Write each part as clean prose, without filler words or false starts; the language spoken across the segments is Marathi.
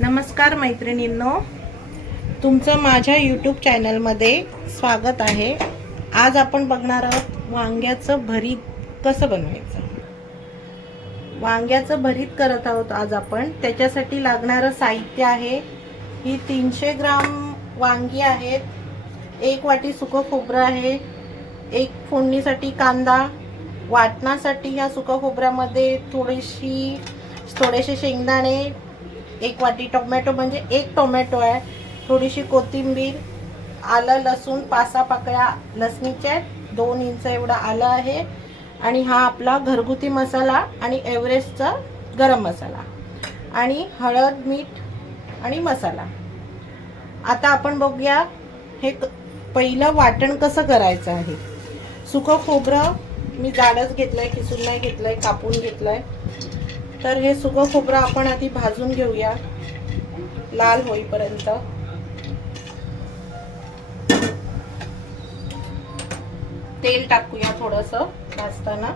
नमस्कार मैत्रिणींनो, तुमचं माझ्या यूट्यूब चॅनलमध्ये स्वागत आहे। आज आपण बघणार आहोत वांग्याचं भरीत कसं बनवायचं। वांग्याचं भरीत करत आहोत आज आपण। त्याच्यासाठी लागणारं साहित्य आहे, ही 300 ग्राम वांगी आहेत, 1 वाटी सुकं खोबरं आहे, 1 फोडणीसाठी कांदा, वाटणासाठी या सुकं खोबऱ्यामध्ये थोडेसे शेंगदाणे, 1 वाटी टोमॅटो म्हणजे 1 टोमॅटो आहे, थोडीशी कोथिंबीर, आलं लसूण 5-6 पाकळ्या लसणीच्या, 2 इंच एवढा आलं आहे, आणि हा आपला घरगुती मसाला आणि एव्हरेस्टचा गरम मसाला, आणि हळद, मीठ आणि मसाला। आता आपण बघूया हे पहिलं वाटण कसं करायचं आहे। सुकं खोबरं मी जाडच घेतलंय, किसून नाही घेतलंय, कापून घेतलंय। तर हे सुकं खोबरं आपण आधी भाजून घेऊया लाल होईपर्यंत। तेल टाकूया थोडंसं भाजताना।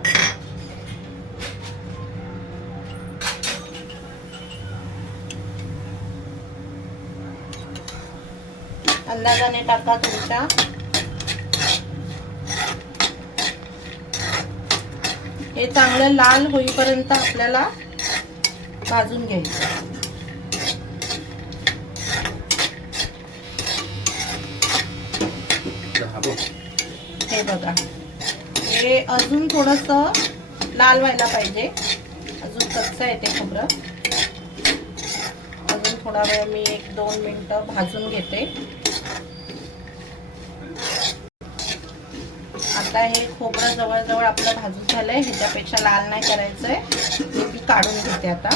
अंदाजाने टाका तुमच्या। हे चांगलं लाल होईपर्यंत आपल्याला भाजून घ्यायचं। हे बघा, हे अजून थोडंसं लाल व्हायला पाहिजे, अजून कच्चं आहे ते खोबरं। अजून थोडा वेळ मी 1-2 मिनिटं भाजून घेते। आता हे खोबरं जवळजवळ आपलं भाजून झालंय, ह्याच्यापेक्षा लाल नाही करायचंय, ते मी काढून घेते आता।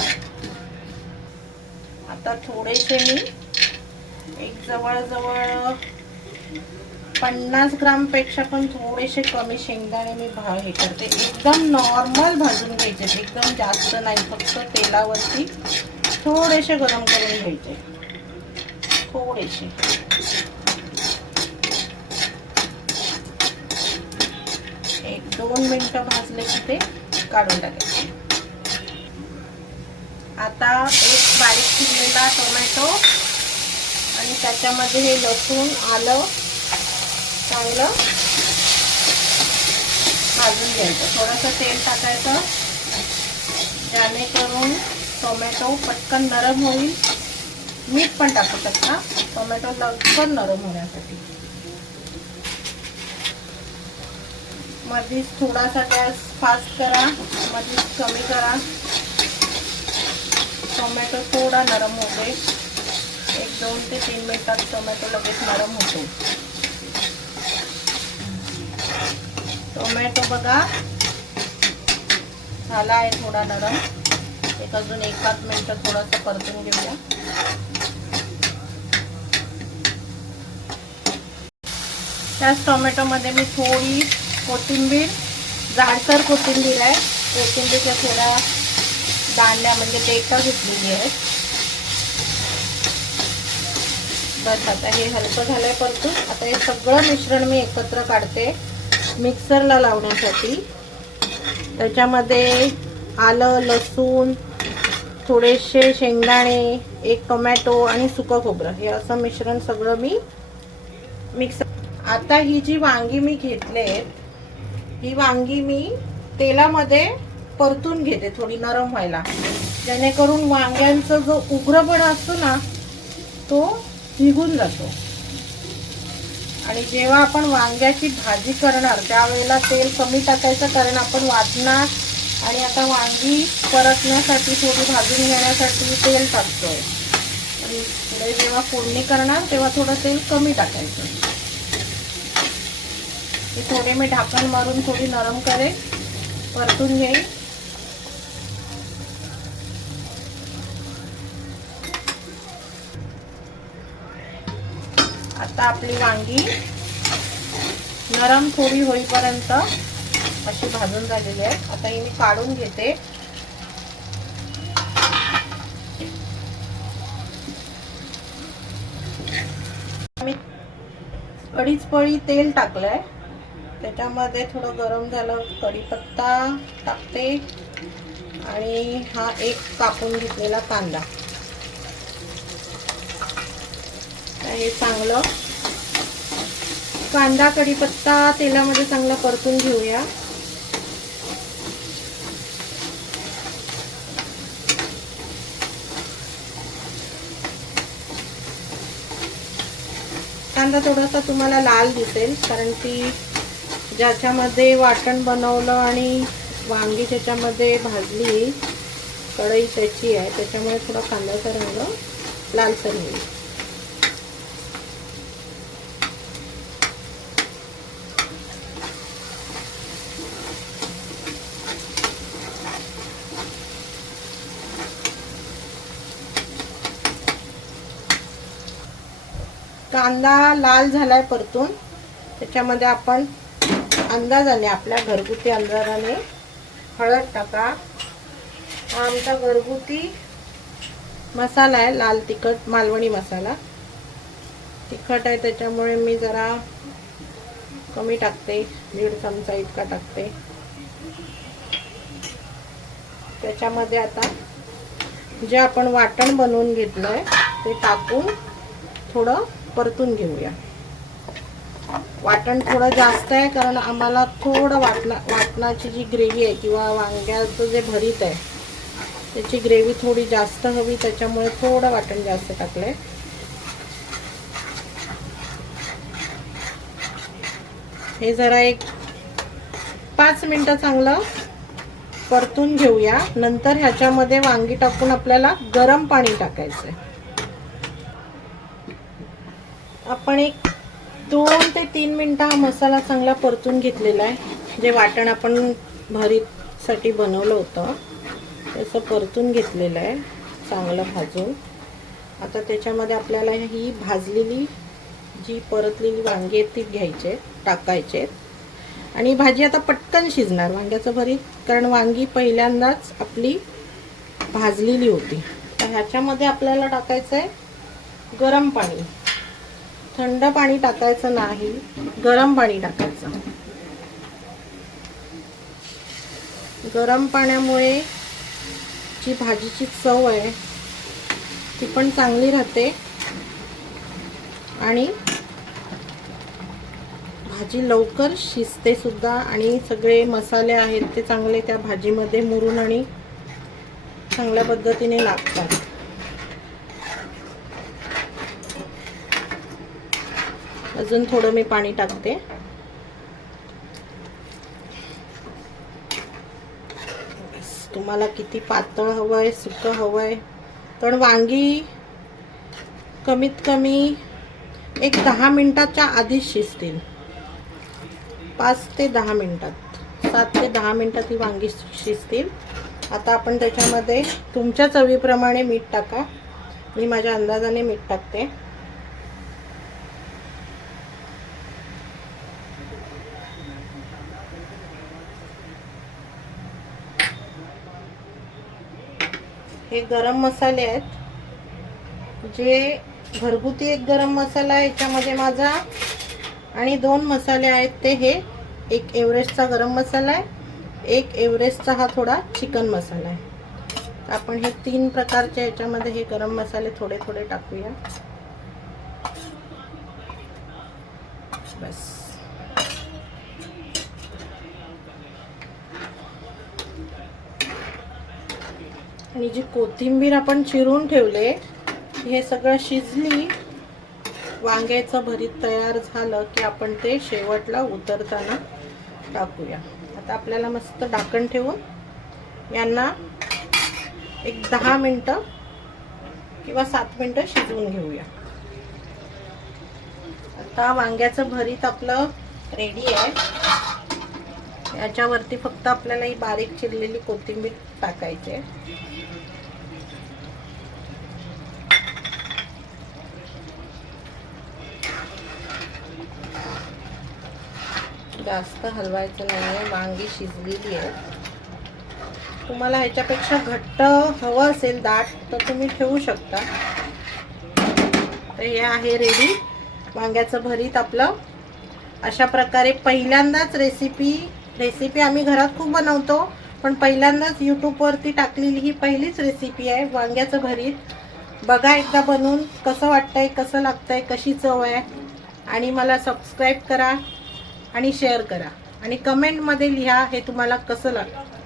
आता थोडेसे मी जवळजवळ 50 ग्राम पेक्षा पण थोडेसे कमी शेंगदाणे मी हे करते। एकदम नॉर्मल भाजून घ्यायचे, एकदम जास्त नाही, फक्त तेलावरती थोडेसे गरम करून घ्यायचे, थोडेसे। एक 2 मिनिटं भाजले की ते काढून टाकायचे। आता एक बारीक चिरलेला टोमॅटो आणि त्याच्यामध्ये हे लसूण, आलं चांगलं भाजून घ्यायचं। थोडंसं तेल टाकायचं, जेणेकरून टोमॅटो पटकन नरम होईल। मीठ पण टाकू शकता, टोमॅटो लवकर नरम होण्यासाठी। मध्येच थोडासा गॅस फास्ट करा, मध्येच कमी करा, टोमॅटो थोडा नरम होते। 1-2 ते 3 मिनिटात टोमॅटो लगेच नरम होतो। टोमॅटो बघा झाला आहे थोडा नरम, अजून 1-5 मिनिटं थोडंसं परतून घेऊया। त्याच टोमॅटोमध्ये मी थोडी कोथिंबीर, जाडसर कोथिंबीर आहे, कोथिंबीरच्या थोड्या दांड्या म्हणजे देठं घेतलेली आहे। बस आता हे हलकं झालंय परतून। आता हे सगळं मिश्रण मी एकत्र काढते मिक्सरला लावण्यासाठी। त्याच्यामध्ये आलं, लसूण, थोडेसे शेंगदाणे, 1 टोमॅटो आणि सुकं खोबरं, हे असं मिश्रण सगळं मी आता ही जी वांगी मी घेतले, ही वांगी मी तेलामध्ये परतून घेते थोडी नरम व्हायला, जेणेकरून वांग्यांचा जो उग्रपणा असतो ना तो निघून जातो। आणि जेव्हा आपण वांग्याची भाजी करणार त्यावेळेला तेल कमी टाकायचं, कारण आपण वाटणार आणि आता वांगी परतण्यासाठी थोडी भाजून घेण्यासाठी तेल टाकतोय, आणि पुढे जेव्हा फोडणी करणार तेव्हा थोडं तेल कमी टाकायचं। हे थोडे मी ढाकण मारून थोडी नरम करेन, परतून घेईन। आता आपली वांगी नरम थोडी होईपर्यंत अशी भाजून झालेली आहे। आता ही मी काढून घेते। मी अडीच पळी तेल टाकलंय, त्याच्यामध्ये थोडं गरम झालं कढीपत्ता टाकते, आणि हा एक कापून घेतलेला कांदा, हे चांगलं कांदा कढीपत्ता तेलामध्ये चांगला परतून घेऊया. कांदा थोडासा तुम्हाला लाल दिसेल कारण की ज्याच्यामध्ये वाटण बनवलं आणि वांगी त्याच्यामध्ये भाजली, कढई त्याची आहे, त्याच्यामुळे थोडा कांद्याचा रंग लालसर होईल. कांदा लाल झालाय परतून, त्याच्यामध्ये आपण अंदाजाने, आपल्या घरगुती अंदाजाने हळद टाका. हा आमचा घरगुती मसाला आहे, लाल तिखट मालवणी मसाला. तिखट आहे त्याच्यामुळे मी जरा कमी टाकते, 1.5 चमचा इतका टाकते. त्याच्यामध्ये आता जे आपण वाटण बनवून घेतलंय ते टाकून थोडं परतून घेऊया. वाटण थोडं जास्त आहे कारण आम्हाला थोडं वाटणाची जी ग्रेव्ही आहे किंवा वांग्याचं जे भरीत आहे त्याची ग्रेव्ही थोडी जास्त हवी, त्याच्यामुळे थोडं वाटण जास्त टाकलंय. हे जरा एक 5 मिनिटं चांगलं परतून घेऊया. नंतर ह्याच्यामध्ये वांगी टाकून आपल्याला गरम पाणी टाकायचंय. आपण एक 2 ते 3 मिनिटं हा मसाला चांगला परतून घेतलेला आहे. जे वाटण आपण भरीतसाठी बनवलं होतं त्याचं परतून घेतलेलं आहे चांगलं भाजून. आता त्याच्यामध्ये आपल्याला ही भाजलेली जी परतलेली वांगी आहेत ती घ्यायचे, टाकायचे. आणि भाजी आता पटकन शिजणार वांग्याचं भरीत, कारण वांगी पहिल्यांदाच आपली भाजलेली होती. तर ह्याच्यामध्ये आपल्याला टाकायचं आहे गरम पाणी. थंड पाणी टाकायचं नाही, गरम पाणी टाकायचं. गरम पाण्यामुळे जी भाजीची चव आहे ती पण चांगली राहते आणि भाजी लवकर शिजते सुद्धा, आणि सगळे मसाले आहेत ते चांगले त्या भाजीमध्ये मुरून आणि चांगल्या पद्धतीने लागतात. अजून थोडं मी पाणी टाकते. तुम्हाला किती पातळ हवंय, सुकं हवंय, पण वांगी कमीत कमी एक 10 मिनिटाच्या आधीच शिजतील. 5 ते 10 मिनिटात, 7 ते 10 मिनिटात ही वांगी शिजतील. आता आपण त्याच्यामध्ये तुमच्या चवीप्रमाणे मीठ टाका. मी माझ्या अंदाजाने मीठ टाकते. हे गरम मसाले आहेत, जे घरगुती एक गरम मसाला आहे याच्यामध्ये माझा, आणि 2 मसाले आहेत ते हे. एक एव्हरेस्टचा गरम मसाला आहे, एक एव्हरेस्टचा हा थोडा चिकन मसाला आहे. आपण हे 3 प्रकारचे याच्यामध्ये हे गरम मसाले थोडे थोडे टाकूया. बस. आणि जी कोथिंबीर आपण चिरून ठेवले, हे सगळं शिजली, वांग्याचं भरीत तयार झालं की आपण ते शेवटला उतरताना टाकूया. आता आपल्याला मस्त ढाकण ठेवून यांना एक 10 मिनिटं किंवा 7 मिनिटं शिजवून घेऊया. आता वांग्याचं भरीत आपलं रेडी आहे. याच्यावरती फक्त आपल्याला ही बारीक चिरलेली कोथिंबीर टाकायची आहे. जास्त हलवायचं नाहीये, वांगी शिजलेली आहे. तुम्हाला ह्याच्यापेक्षा घट्ट हवं असेल, दाट, तर तुम्ही ठेवू शकता. तर हे आहे रेडी वांग्याचं भरीत आपलं. अशा प्रकारे पहिल्यांदाच रेसिपी आम्ही घरात खूप बनवतो, पण पहिल्यांदाच यूट्यूबवरती टाकलेली ही पहिलीच रेसिपी आहे वांग्याचं भरीत. बघा एकदा बनवून कसं वाटतंय, कसं लागतंय, कशी चव आहे. आणि मला सबस्क्राईब करा आणि शेअर करा आणि कमेंटमध्ये लिहा हे तुम्हाला कसं लागतं.